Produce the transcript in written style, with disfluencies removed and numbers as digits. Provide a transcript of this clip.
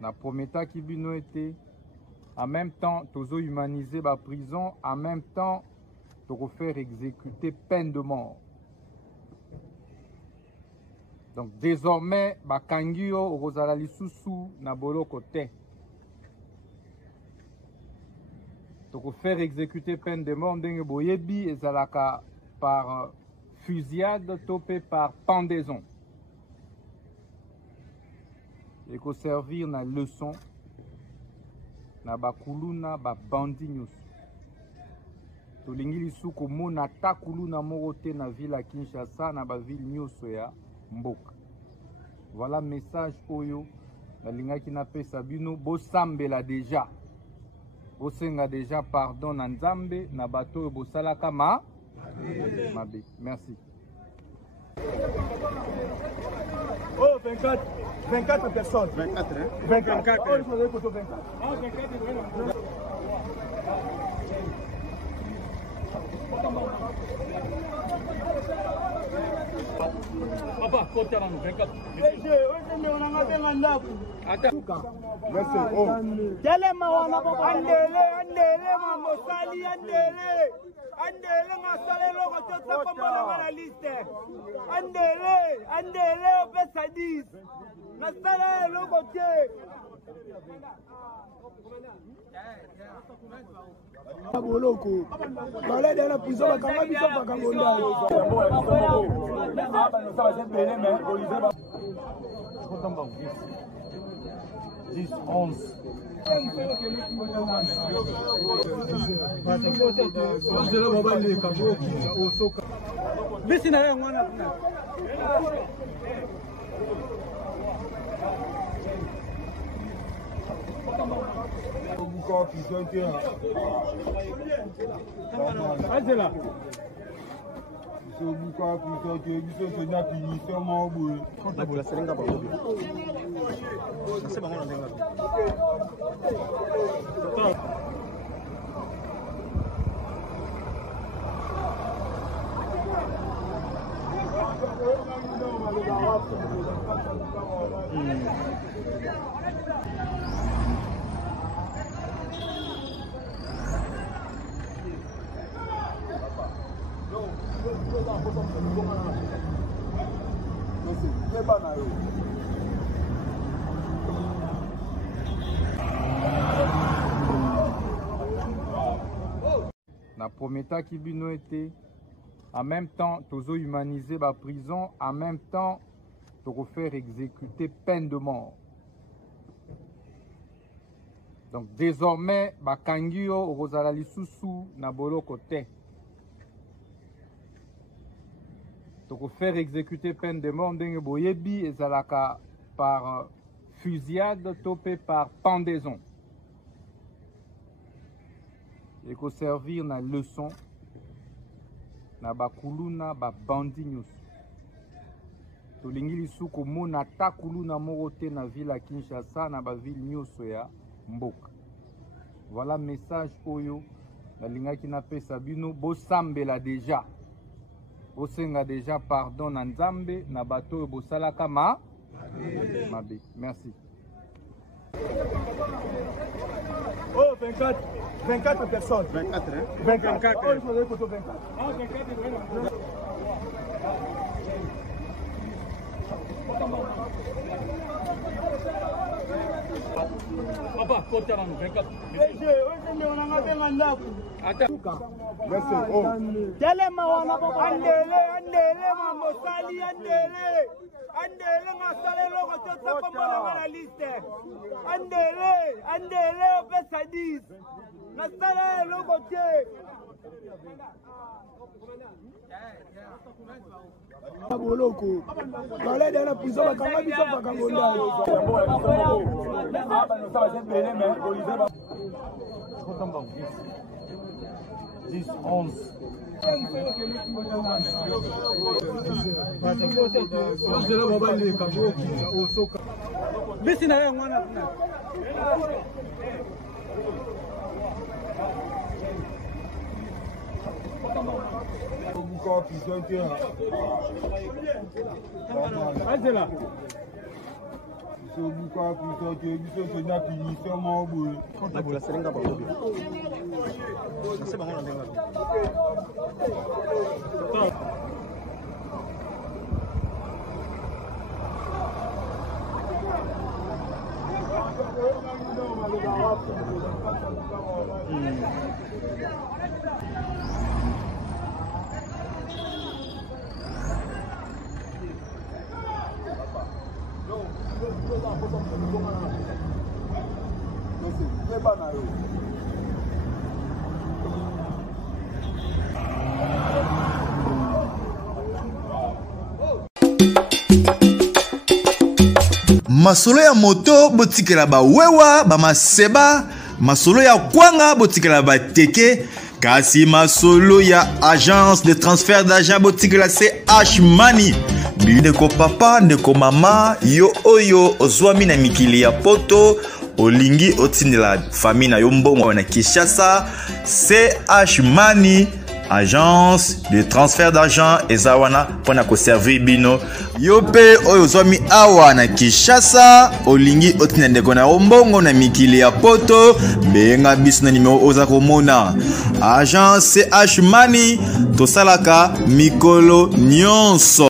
Na prometa qui bino été en même temps tozo humaniser la prison, en même temps to faire exécuter peine de mort. Donc désormais bakangio ozala lisusu na boloko te. To faire exécuter peine de mort ndenge boyebi ezalaka par fusillade topé par pendaison. Et qu'on servir na leçon na bakuluna ba bandi nyusu. Tolingi lisuko mona takuluna morote na ville à Kinshasa na ba ville nyusu ya mboka. Voilà message oyo na linga ki na pesa bino bo sambela déjà. Bo senga déjà pardon na Nzambe na bato bo salaka mabe. Merci. Oh, 24 personnes. 24, hein? 24. Oh, il faudrait photo 24. Ah, 24, Papa, côté là, 24. Merci. Oh. Andele ngasale loko totsa kombola ngala liste. Andele opesa 10. Ngasale loko ke. Boloko. Bale de la prison bakanga biso bakangonda. Aba no saba zembele mais Olivier ba. Je compte pas 10, 11. Bisi na yangu wana. Angela. Na prometa qui bino été en même temps tozo humaniser la prison, en même temps to faire exécuter peine de mort. Donc désormais bakangio ozala lisusu na boloko te. To faire exécuter peine de mort ndenge boyebi ezalaka par fusillade topé par pendaison. Et qu'on servir na leçon na bakuluna ba bandi nyusu. Tolingi lisuko mona takuluna morote na ville à Kinshasa na ba ville nyusu ya mboka. Voilà message oyo na linga ki na pesa bino bo sambela déjà. Bo senga déjà pardon na Nzambe na bato bo salaka mabe. Merci. Oh, 24 personnes. 24, hein? 24. Oh, il faudrait photo 24. Ah, 24, Papa, côté là, 24. Merci. Oh. Andele ngasale loko totsa kombola ngala liste. Andele opesa 10. Ngasale loko ke. Boloko. Bale de la prison bakanga biso bakangonda. Aba no saba zembele mais Olivier ba. Je compte pas 10, 11. Bisi na yangu wana. Angela. Masolo ya moto botikela ba wewa ba maseba, masolo ya kwanga botikela ba teke, kasi masolo ya agence de transfert d'argent botikela CH Money. Ndeko papa, ndeko mama, yo oyo ozwami na mikili ya poto, olingi otindela famille na yo mbongo na Kinshasa, CH Money, agence de transfert d'argent ezawana pona ko servir bino. Yo pe oyo ozwami awa na Kinshasa, olingi otindela ndeko na yo mbongo na mikili ya poto, benga biso na numéro oza komona. Agence CH Money, tosalaka mikolo nyonso.